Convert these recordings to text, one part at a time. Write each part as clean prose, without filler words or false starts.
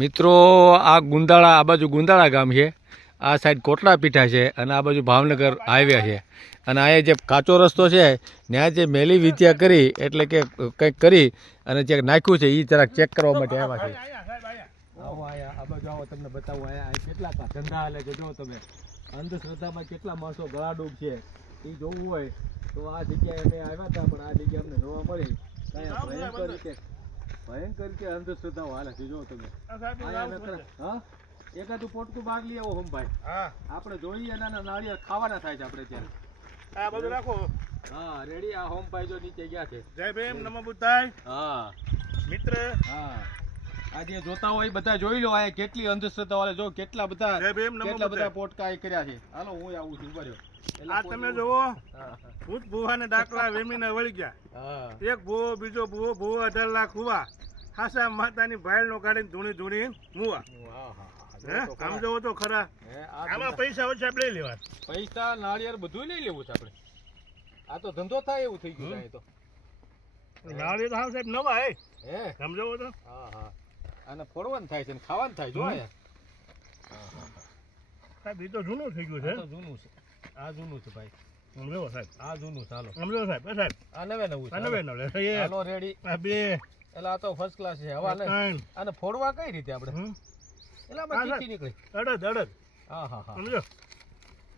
મિત્રો આ ગુંદાળા, આ બાજુ ગુંદાળા ગામ છે, આ સાઈડ કોટડા પીઠા છે અને આ બાજુ ભાવનગર હાઈવે છે. અને અહીંયા જે કાચો રસ્તો છે ત્યાં જે મેલી વિદ્યા કરી એટલે કે કંઈક કરી અને જે નાખ્યું છે એ જરાક ચેક કરવા માટે આવ્યા છે. આવો અહીંયા આ બાજુ આવો, તમને બતાવું અહીંયા કેટલા ધંધા હાલે છે. જો તમે અંધશ્રદ્ધામાં કેટલા માણસો ગળાડૂબ છે એ જોવું હોય તો આ જગ્યાએ અમે આવ્યા હતા, પણ આ જગ્યા અમને જોવા મળી. ભયંકર રીતે અંધશ્રદ્ધાઓ હાલે છે. જો તમે હા એકાદું પોટકું ભાગ લઈ આવો હોમભાઈ. આપણે જોઈએ એના નાળિયેર ખાવાના થાય છે આપણે ત્યારે. આ બધું રાખો. હા રેડી. આ હોમભાઈ જો નીચે ગયા છે. જય ભીમ, નમો બુદ્ધાય. હા મિત્ર. હા આ જે જોતા હોય બધા જોઈ લો અહીંયા કેટલી અંધશ્રદ્ધા વાળા. જો કેટલા બધા જય ભીમ, નમો કેટલા બધા બુદ્ધાય. પોટકા એ કર્યા છે. હાલો હું આવું છું. ઉભા રહ્યો. આ તમે જોવો ભૂત ભુવાને ડાકલા વેમીને વળી ગયા. હા એક ભૂવો, બીજો ભૂવો, ભૂવો 18 લાખ હુવા. હાસા માતાની ભાઈનો કાઢીને ધૂણી ધૂણી મુવા. હા હા હે આમ જોવો તો ખરા. આમાં પૈસા ઓછા લઈ લેવા. પૈસા નાળિયેર બધું લઈ લેવું છે આપણે. આ તો ધંધો થાય એવું થઈ ગયું છે. તો નાળિયેર તો હાવ સાહેબ નવા હે સમજો તો. હા હા આને ફોડવાનું થાય છે ને ખાવાનું થાય. જો અહીંયા સાહેબ એ તો જૂનું થઈ ગયું છે. આ તો જૂનું છે. આ જૂનું છે ભાઈ. સમજો સાહેબ. આ જૂનું ચાલો. સમજો સાહેબ. સાહેબ આ નવે નવું છે. આ નવે નવે હાલો રેડી. આ બે એટલે આ તો ફર્સ્ટ ક્લાસ છે. હવા નહીં આને ફોડવા કઈ રીતે આપણે? એટલે આમાં ચીઠી નીકળી. અડદ અડદ. હા હા હા સમજો.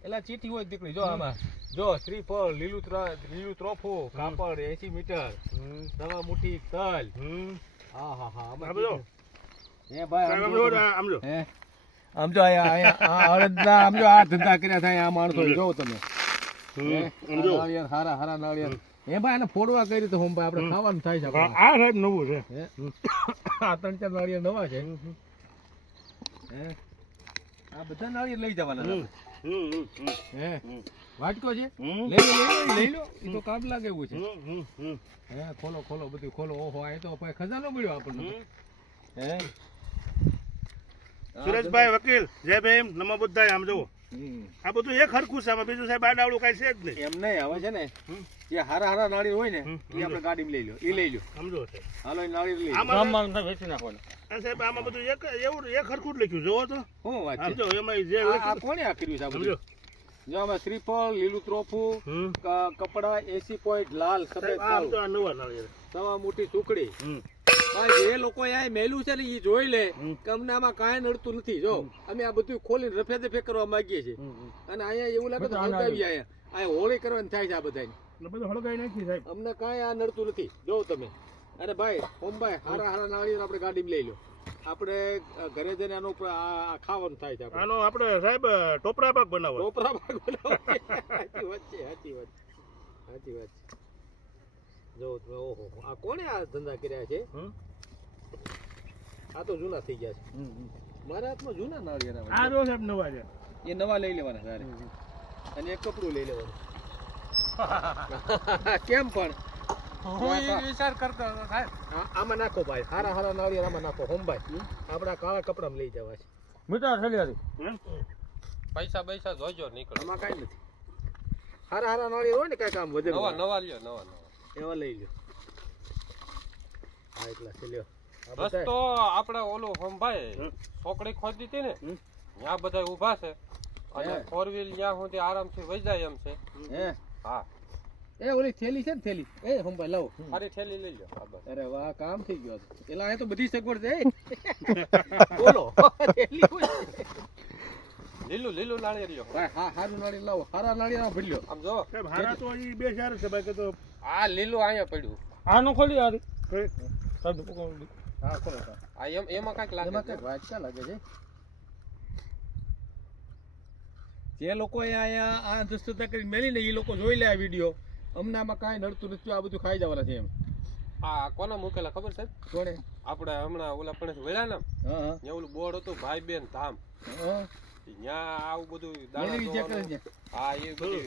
એટલે ચીઠી હોય નીકળી. જો આમાં જો શ્રીફળ, લીલું ત્રોફું, કાપડ 80 મીટર, દવા મુઠ્ઠી તલ. હા હા હા આમાં સમજો. હે ભાઈ આમ જો. હે આમ જો અહીંયા આ અડદના આમ જો આ ધંધા કર્યા થાય આ માણસો. જોવો તમે નાળિયેર હારા હારા નાળિયેર. હે ભાઈ આને ફોડવા કઈ રીતે હોમ ભાઈ આપણે ખાવાનું થાય છે આપણે. આ સાહેબ નવું છે. આ 3-4 નાળિયેર નવા છે. હે આ બધા નાળિયેર લઈ જવાના હે વાટકો છે. લઈ લો એ તો કામ લાગે એવું છે. હે ખોલો ખોલો બધું ખોલો. ઓહો આ તો ભાઈ ખજાનો મળ્યો આપણને. હે સુરેશભાઈ વકીલ જય ભીમ, નમો બુદ્ધાય. આમ જુઓ આ બધું એક હરખું છે. આમાં બીજું સાહેબ આડાવડું કઈ છે જ નહીં. એમ નહીં હવે છે ને જે હારા હારા નાળિયેર હોય ને એ આપણે ગાડીમાં લઈ લો. એ લઈ લો. સમજો સાહેબ. હાલો એ નાળિયેર લઈ લો. વેચી નાખવાનું. સાહેબ આમાં બધું એક એવું એક હરખું જ લખ્યું. જોવો તો શું વાત છે? સમજો એમાં જે આ કોણે આ કર્યું છે આ બધું? જો આમાં શ્રીફળ, લીલું ત્રોફું, કપડા 80 પોઈન્ટ લાલ સફેદ આમ તો આ નવા નાળિયેર. સવા મોટી સુકડી. જે લોકો અહીંયા મેલું છે ને એ જોઈ લે કે અમને આમાં કાંઈ નડતું નથી. જો અમે આ બધું ખોલીને રફે દફે કરવા માંગીએ છીએ અને અહીંયા એવું લાગે તો હળગાવી અહીંયા હોળી કરવાની થાય છે આ બધાની. બધું હળગાઈ નાખી સાહેબ. અમને કાંઈ આ નડતું નથી. જો તમે અને ભાઈ હોમભાઈ હારા હારા નાળિયેર આપણે ગાડીમાં લઈ લો. આપણે ઘરે જઈને આનો ખાવાનું થાય છે. આનો આપણે સાહેબ ટોપરા પાક બનાવો. ટોપરા પાક બનાવો. સાચી વાત છે. સાચી વાત સાચી વાત છે. જો તમે ઓહો આ કોણે આ ધંધા કર્યા છે? આ તો જૂના થઈ ગયા છે. મારા હાથમાં જૂના નાળિયેર આવે. આ જો સાહેબ નવા છે. એ નવા લઈ લેવાના સારે અને એક કપડું લઈ લેવાનું. કેમ પણ હું એ વિચાર કરતો હતો સાહેબ. આમાં નાખો ભાઈ. હારા હારા નાળિયેર આમાં નાખો હોમભાઈ. આપણા કાળા કપડામાં લઈ જવા છે. મીઠા થલી પૈસા પૈસા જોજો નીકળે. આમાં કાંઈ નથી. હારા હારા નાળિયેર હોય ને કાંઈક આમ વજન નવા નવા લ્યો નવા નવા એવા લઈ લ્યો. હા એટલા છે લ્યો. રસ્તો આપણે ઓલું ભાઈ છોકરી ખોદી હતી ને ત્યાં બધા ઊભા છે અને 4 વ્હીલ ત્યાં સુધી આરામથી વહી જાય એમ છે. હે હા એ ઓલી થેલી છે ને થેલી એ હોમભાઈ લાવો. મારી થેલી લઈ લો. અરે વાહ કામ થઈ ગયો. એલા અહીંયા તો બધી સગવડ છે. બોલો થેલી હોય. લીલું લીલું નાળિયેર લ્યો ભાઈ હા હારું નાળિયેર લાવો. હારા નાળિયેર ભરી લો. આમ જો સાહેબ હારા તો એ બે ચાર છે ભાઈ. કે તો આ લીલું અહીંયા પડ્યું. આનો ખોલી આ હા ખોલો આ એમાં કાંઈક લાગે એમાં કઈ વાત ક્યાં લાગે છે? જે લોકો અહીંયા આ અંધશ્રદ્ધા કરી મેલી ને એ લોકો જોઈ લે આ વિડીયો. અમને આમાં કાંઈ નડતું નથી. આ બધું ખાઈ જવાના છે એમ. આ કોના મૂકેલા ખબર છે? કોણે? આપણે હમણાં ઓલા પણ વેળા ને ત્યાં ઓલું બોર્ડ હતું ભાઈ બેન ધામ. ત્યાં આવું બધું હા એ બધું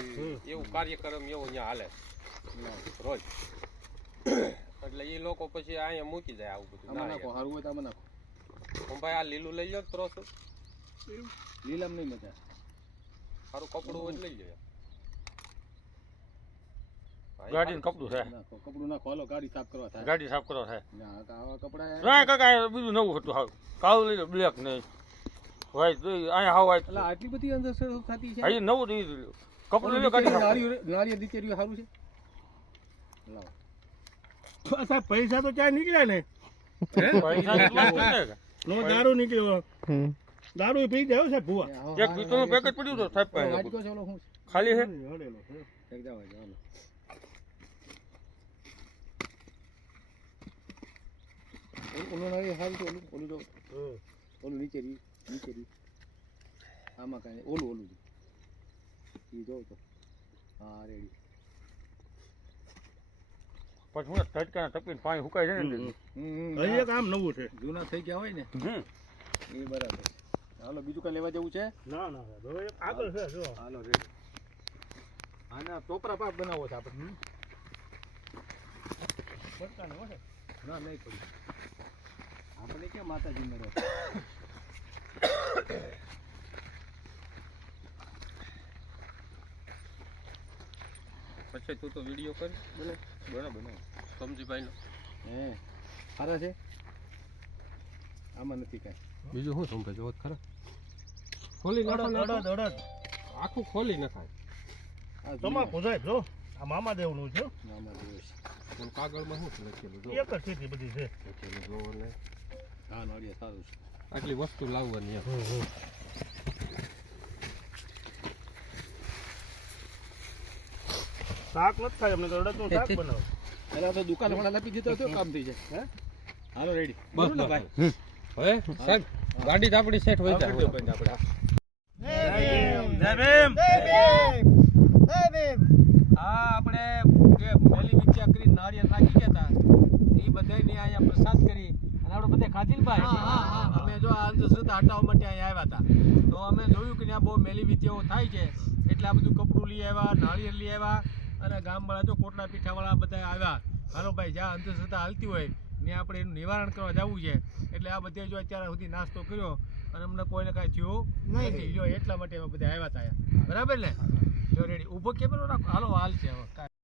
એવું કાર્યક્રમ એવું ત્યાં હાલે રોજ. એટલે એ લોકો પછી અહીંયા મૂકી જાય આવું બધું. નાખો સારું હોય તો આમાં નાખો. ભાઈ આ લીલું લઈ લો ત્રોસ. લીલામ નહીં મજા. સારું કપડું હોય લઈ લો. ગાડીનું કપડું છે કપડું નાખો હાલો ગાડી સાફ કરવા થાય ગાડી સાફ કરવા છે ના તો આવા કપડા ના કાકા બીજું નવું હતું હાવ કાળું લઈ લો બ્લેક નહીં વ્હાઈટ અહીંયા હાવ વ્હાઈટ એટલે આટલી બધી અંદર થતી છે અહીં નવું લઈ લો કપડું લઈ લો ગાડી સાફ કરવા. નાળિયેર દીકરીઓ સારું છે લાવો સાહેબ પૈસા તો ચાય નીકળ્યા ને પૈસા કેટલા છે? નો દારૂ નીકળ્યો દારૂ પી જાવ સાહેબ ભુવા એક પીતળનું પેકેટ પડ્યું હતું સાહેબ પાસે. વાટકો છે ઓલો શું ખાલી છે હળેલો છે. છે એક જવા હાલો ઓલું નાળિયેર સારું છે ઓલું જો ઓલું નીચે રહ્યું આમાં કાંઈ ઓલું છે એ જોઉં તો હા રેડી પછી હું તડકાના ટપીને પાણી સુકાય છે ને હજી એક આમ નવું છે જૂના થઈ ગયા હોય ને હમ. એ બરાબર હાલો બીજું કઈ લેવા જવું છે ના ના સાહેબ હવે એક આગળ છે જો હાલો રેડી આના ટોપરા પાક બનાવો છે આપણે પડકાને હો સાહેબ. ના નહીં પડી આપણે ક્યાં માતાજીને રહે પછી તું તો વિડીયો કર બરાબર સમજીભાઈનો હે સારા છે આમાં નથી કાંઈ બીજું શું સમજાય જોત ખરા ખોલી નાખો ને અડદ અડદ આખું ખોલી નખાય આ તમાકુ સાહેબ જો આ મામા દેવનું છે આમાં જોઈશ પણ કાગળમાં શું લખેલું જો એક જ સ્થિતિ બધી છે લખેલું જો ને હા નડિયા સારું છે આટલી વસ્તુ લાવવાની એમ. શાક નથી થાય અમને તો અડદનું શાક બનાવો એટલે આ તો દુકાન વાળા આપી દીધો તો કામ થઈ જાય હે હાલો રેડી બસ ને ભાઈ હવે સાહેબ ગાડી તો આપણી સેટ હોય જાય આપણે જય ભીમ આ આપણે જે મેલી વિચાર કરી નાળિયેર નાખી ગયા હતા એ બધાને અહીંયા પ્રસાદ કરી અને આપણે બધા ખાધીલ ભાઈ અમે જો આ અંધશ્રદ્ધા હટાવવા માટે અહીંયા આવ્યા હતા તો અમે જોયું કે ત્યાં બહુ મેલી વિદ્યાઓ થાય છે એટલે આ બધું કપડું લઈ આવ્યા નાળિયેર લઈ આવ્યા અને ગામવાળા જો કોટલા પીઠાવાળા બધા આવ્યા હાલો ભાઈ જ્યાં અંધશ્રદ્ધા હાલતી હોય ત્યાં આપણે એનું નિવારણ કરવા જવું છે એટલે આ બધે જો અત્યાર સુધી નાસ્તો કર્યો અને અમને કોઈને કાંઈ થયું નથી જો એટલા માટે અમે બધા આવ્યા હતા બરાબર ને જો રેડી ઊભો કેમેરો રાખો હાલો હાલ છે હવે